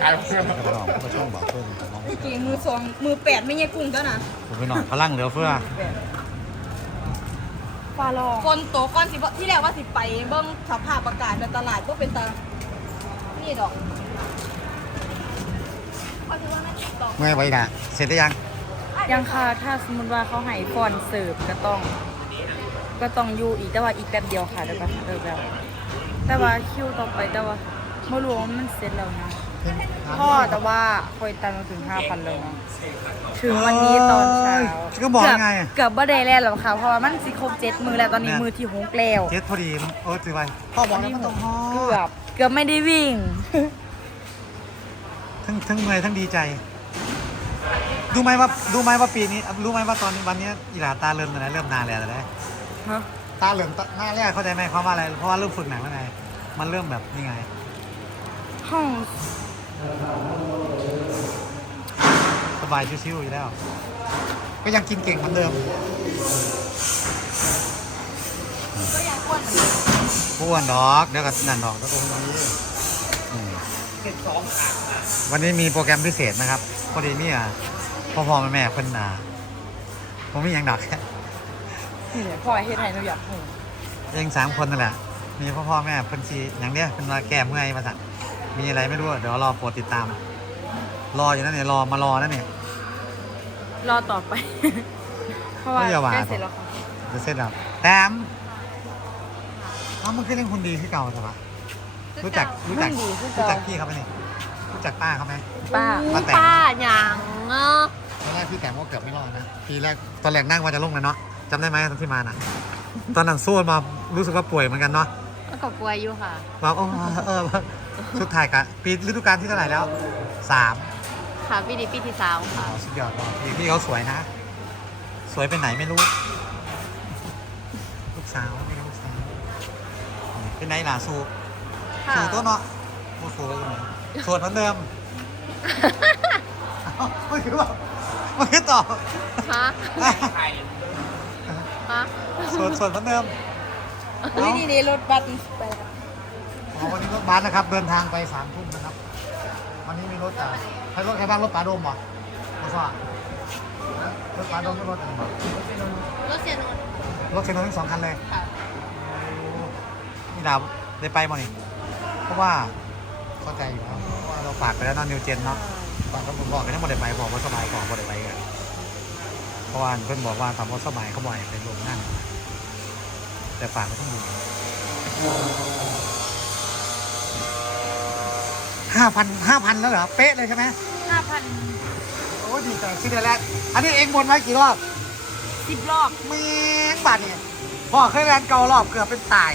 กายพี่น้องก็ช่องบอกเพื่อนน้องกี่มือสองมือแปดไม่ใช่กุ้งแล้วนะผมพี่น้องพลังเหลือเฟือฟาลองคนโตก้อนสิบที่แรกว่าสิไปเบิ้งสภาพอากาศในตลาดก็เป็นตานี่ดอกเขาถือว่าไม่ติดต่อเมื่อไว้นะเสร็จหรือยัง ยังค่ะถ้าสมมติว่าเขาให้ฟอนเสิร์ฟก็ต้อง ก็ต้องอยู่อีกแต่ว่าอีกแป๊บเดียวค่ะเดี๋ยวก็เลิกแล้วแต่ว่าคิวต่อไปแต่ว่าไม่รู้ว่ามันเสร็จแล้วนะ พ่อแต่ว่าคอยตันมาถึงห้าพันแล้วนะถึงวันนี้ตอนเช้าก็บอกไง เกือบบ่ได้แล้วหรอกค่ะเพราะว่ามันสิครบเจ็ดมือแล้วตอนนี้มือที่หกแล้วเจ็ดพอดีเออจือไปพ่อบอกแล้วมันต้องฮอเกือบเกือบไม่ได้วิ่ง ทั้งทั้งเมื่อยทั้งดีใจดูไหมว่าดูไหมว่าปีนี้รู้ไหมว่าตอนนี้วันนี้อีหลาตาเริ่มอะไรเริ่มนานแล้วนะฮะตาเหลืองหน้าแรกเข้าใจไหมความว่าอะไรเพราะว่าเริ่มฝึกหนังแล้วไงมันเริ่มแบบนี่ไงห้อง สบายชิวๆอยู่แล้ว ก็ยังกินเก่งเหมือนเดิมก็ยังอ้วนเหมือนเดิมอ้วนดอกเดี๋ยวก็นั่นดอกตะโกนนี้อืมวันนี้มีโปรแกรมพิเศษนะครับ พอดีเนี่ยพ่อพ่อแม่แม่เพิ่นนาผมมีอย่างดอกนี่พ่อเฮ็ดให้หนูอยากหู เองสามคนนั่นแหละ มีพ่อพ่อแม่เพิ่นชีอย่างเนี้ยเพิ่นมาแก้เมื่อยมาสั่ง มีอะไรไม่รู้เดี๋ยวรอโปรดติดตาม รออยู่นั่นเนี่ยรอมารอนั่นเนี่ย รอต่อไป เพราะว่าไม่อย่าหวานใกล้เสร็จแล้วค่ะจะเสร็จแล้วแตมเอ้ามันคือเล่นคนดีที่เก่าใช่ปะรู้จักรู้จักรู้จักพี่เขาไหมนี่รู้จักป้าเขาไหม ป้าป้าแตมป้าหยังเนาะตอนแรกพี่แตมก็เกือบไม่รอดนะทีแรกตอนแรกนั่งว่าจะลงเลยเนาะจำได้ไหมตอนที่มาน่ะ ตอนนั้นสู้มารู้สึกว่าป่วยเหมือนกันเนาะ ก็ป่วยอยู่ค่ะ บอกโอ้เออ สุดท้ายกะปีฤดูกาลที่เท่าไหร่แล้วสามค่ะปีนี้ปีที่สามค่ะอ๋อสุดยอดว่ะพี่พี่เขาสวยนะ สวยไปไหนไม่รู้ ลูกสาวไม่รู้ลูกสาวเป็นไหนล่ะสูค่ะสูตัวเนาะโอ้สูไปยังไงสวยเหมือนเดิมเอ้าไม่คือว่าไม่คือต่อฮะฮะสวยสวยเหมือนเดิมนี่นี่นี่รถบัสไปแล้ว อ๋อวันนี้รถบัสนะครับ เดินทางไปสามทุ่มนะครับ วันนี้มีรถอะใครรถใครบ้างรถปลาโดมบ่รถว่ารถปลาโดมรถอะไรบ่รถเสียนนท์รถเซนโนทั้งสองคันเลยค่ะนี่ดาวได้ไปบ่นี่เพราะว่าเข้าใจอยู่ครับเพราะว่าเราฝากไปแล้วเนอนนิวเจนเนาะตอนเขาบอกกันทั้งหมดได้ไปบอกว่าสบายก่อนบ่ได้ไปกันเพราะว่าเพื่อนบอกว่าทำว่าสบายเขาบ่อยไปลงนั่นแต่ฝากไปทั้งหมด ห้าพันห้าพันแล้วเหรอ เป๊ะเลยใช่ไหมห้าพันโอ้ดีใจขึ้นเดือนแรกอันนี้เองบนไว้กี่รอบสิบรอบเมีงบาทเนี่ยพ่อเคยงานเก่ารอบเกือบเป็นตาย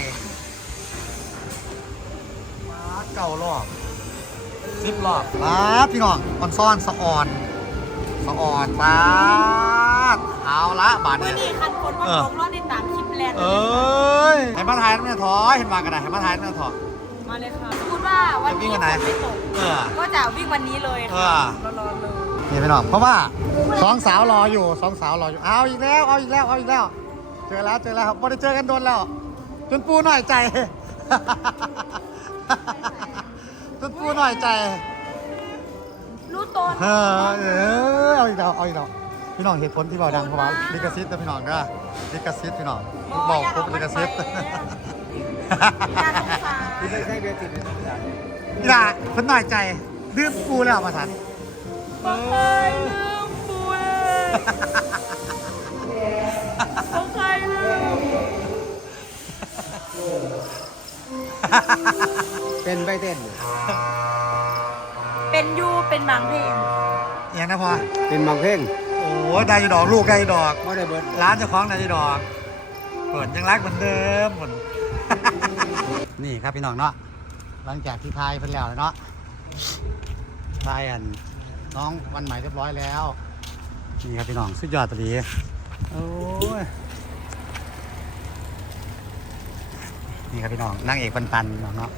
มาเก่ารอบสิบรอบมาพี่น้องออนซ่อนสะออนสะออนมาดเอาละบาทเมื่เนี่อยนี่คันคนมาเออ ตกรถติดตามคลิปแลนด์เอ้ยให้มาถ่ายนั่นเนี่ยถอยเห็นมากันนะให้มาถ่ายนั่นเนี่ยถอย มาเลยค่ะพูดว่าวันจะวิ่นี้งฝวันนไหนไม่ตกเออ ก็จะวิ่งวันนี้เลยเอค่ะอรอๆเลยนี่พี่น้องเพราะว่าสองสาวรออยู่สองสาวรออยู่เอาอีกแล้วเอาอีกแล้วเอาอีกแล้ว เจอแล้วเจอแล้วไม่ได้เจอกันโดนแล้วจนปูหน่อยใจ จนปูหน่อยใจรู้ตนเออเออเอาอีกแล้วเอาอีกแล้วพี่น้องเหตุผลที่เบาดังเพราะว่าลิขสิทธิ์นะพี่น้องก็ลิขสิทธิ์พี่น้องบอกปุ๊บลิขสิทธิ์น่าสงสาร นี่ล่ะเพิ่นหน่อยใจดื้มปูแล้วมาทันบังเลยลืมปูเลยบังใครลืมเป็นไปเต้น เป็นยูเป็นบางเพลงเอียงนะพอเป็นบางเพลงโอ้ยได้อยู่ดอกลูกได้อยู่ดอก ไม่ได้เบิดร้านเจ้าของได้อยู่ดอกเปิดยังรักเหมือนเดิมหมดนี่ นี่ครับพี่น้องเนาะหลังจากที่ทายเพิ่นแล้วเนาะทายอันน้องวันใหม่เรียบร้อยแล้วนี่ครับพี่น้องสุดยอดตลีโอ้ยนี่ครับพี่น้องนางเอกปันปันๆน้องเนาะ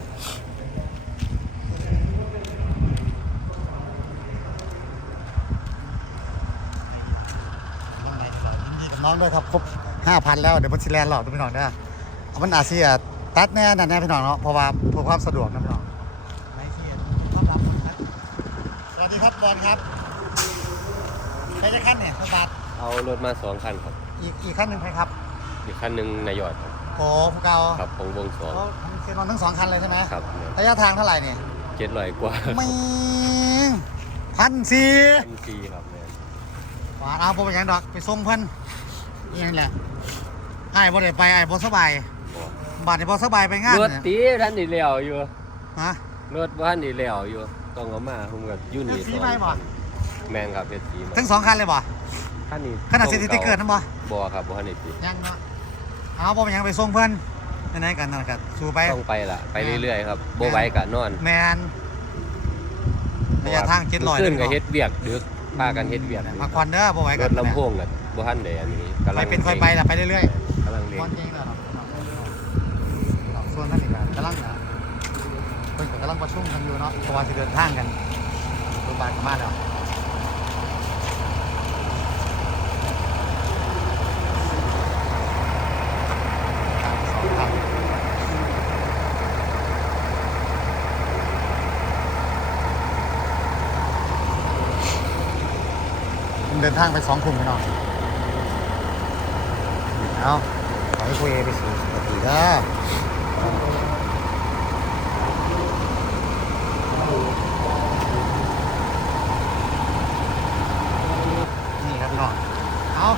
น้องด้วยครับครบห้าพันแล้วเดี๋ยวมันสิแลนด์หลอกด้วยพี่น้องเด้อ มันอาเซียตัดแน่นั่นแน่พี่น้องเนาะเพราะว่าเพื่อความสะดวกนะพี่น้องไม่เสียต้อนรับนะวัสดีครับบอลครับใครจะขั้นเนี่ยสบัดเอารถมาสองคันครับ อีกอีกขั้นหนึ่งใครครับ อีกคันหนึ่งนายอดครับโอ้ผู้เก่าครับของวงสองเขาเซ็นวันทั้งสองคันเลยใช่ไหมครับระยะทางเท่าไหร่เนี่ยเจ็ดร้อยกว่าไม่พันสี่พันซีครับแม่นหวานเอาโปรไปยังดอกไปส่งเพิ่นนี่นั่นแหละไอ้ายบ่ได้ไปไอ้ายบ่สบาย บ่บาดนี่บ่สบายไปงานรถเนี่ยตีท่านดีแล้วอยู่ฮะรถบ้านดีแล้วอยู่ต้องเอามาผมกับยุ่นนี่เฮ็ดสีสองใหม่บ่คันแมงครับเพชรสีมาทั้งสองคันเลยบ่คันนี้ขนาดเซนติติเกิดนั่นบ่บ่ครับบ่ทันได้ติดยังเนาะเอาบ่ไปยังไปส่งเพิ่นไหนๆกันนั่นก็สู้ไปต้องไปละไปเรื่อยๆครับบ่ไหวกะนอนแมนระยะทาง700ขึ้นลกับยเฮ็ดเวียกดึกพากันเฮ็ดเวียกพักผ่อนเด้อบ่ไหวรกันถลำโพงกับบ่ทันได้อันนี้กำไปลังเป็นค่อยไปล่ะไปเรื่อยกำลังๆเร่งม่วนเองเด้อเนาะส่วนท่านนี่ก็กำลังอะเพิ่น กำลังประชุมกันอยู่เนาะเพราะว่าสิเดินทางกันรถบัสมาแล้วเดินทางไปสองกลุ่มไปหน่อยเอาขอให้คุยไปสู่สุขติเด้อนี่ครับพี่น้อง เอา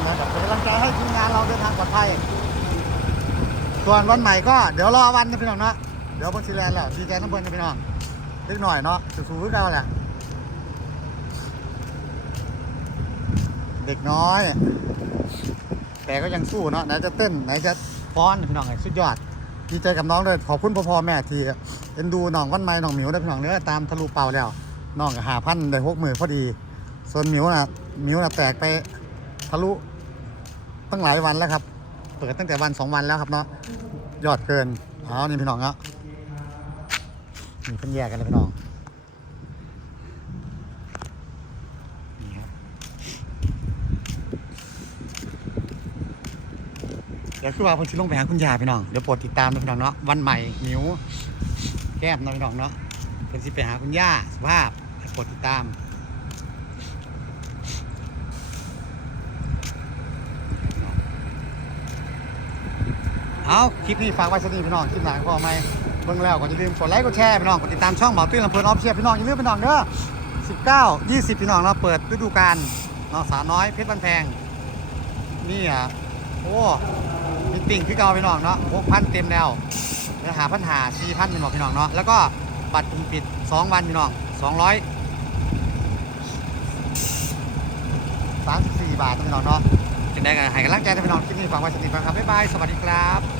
เหมือนกับเป็นกำลังใจให้ทีมงานเราเดินทางปลอดภัย ส่ วันใหม่ก็เดี๋ยวรอวันนะพี่น้องเนาะเดี๋ยวบนซีแลนด์แล้วดีใจน้ำเบิ้ลนะพี่น้องเล็กหน่อยเนาะสู้ๆคือเก่าแหละเด็กน้อย แต่ก็ยังสู้เนาะไหนจะเต้นไหนจะฟ้อนพี่น้องไงสุดยอดดีใจกับน้องด้วยขอบคุณพ่อพ่อแม่ที่เอ็นดูน้องวันไม้น้องหมิวนะพี่น้องเนื้อตามทะลุเป่าแล้วน้องหาพันได้หกหมื่นพอดี ส่วนหมิวน่ะหมิวน่ะแตกไปทะลุตั้งหลายวันแล้วครับ เปิดตั้งแต่วันสองวันแล้วครับเนาะ ยอดเกินเอานี่พี่น้องเนาะนี่เพิ่นแยกกันเลยพี่น้องนี่ครับเดี๋ยวคือว่าเพิ่นสิลงไปหาคุณยายพี่น้องเดี๋ยวโปรดติดตามนะพี่น้องเนาะวันใหม่หมิวแก้มเนะพี่น้องเนาะเพิ่นสิไปหาคุณย่าสุภาพโปรดติดตาม เอาคลิปนี้ฝากไว้สักนิดพี่น้องคลิปหลังก็เอาไหมเบิ่งแล้วก็อย่าลืมกดไลค์กดแชร์พี่น้องกดติดตามช่องหมอตุ้ยลำเพลินออฟเชียพี่น้องอย่าลืมพี่น้องเด้อ19 20 พี่น้องเนาะเปิดฤดูกาลเนาะสาวน้อยเพชรบันแพงนี่อะโอ้มิตติ้งคือเก่าพี่น้องเนาะหกพันเต็มแล้วเนื้อหาพันหาสี่พันพี่น้องพี่น้องเนาะแล้วก็บัตรกลุ่มปิดสองวันพี่น้องสองร้อยสามสิบสี่บาทพี่น้องเนาะจะได้กันให้กำลังใจพี่น้องคลิปนี้ฝากไว้สติฟังครับบ๊ายบายสวัสดีครับ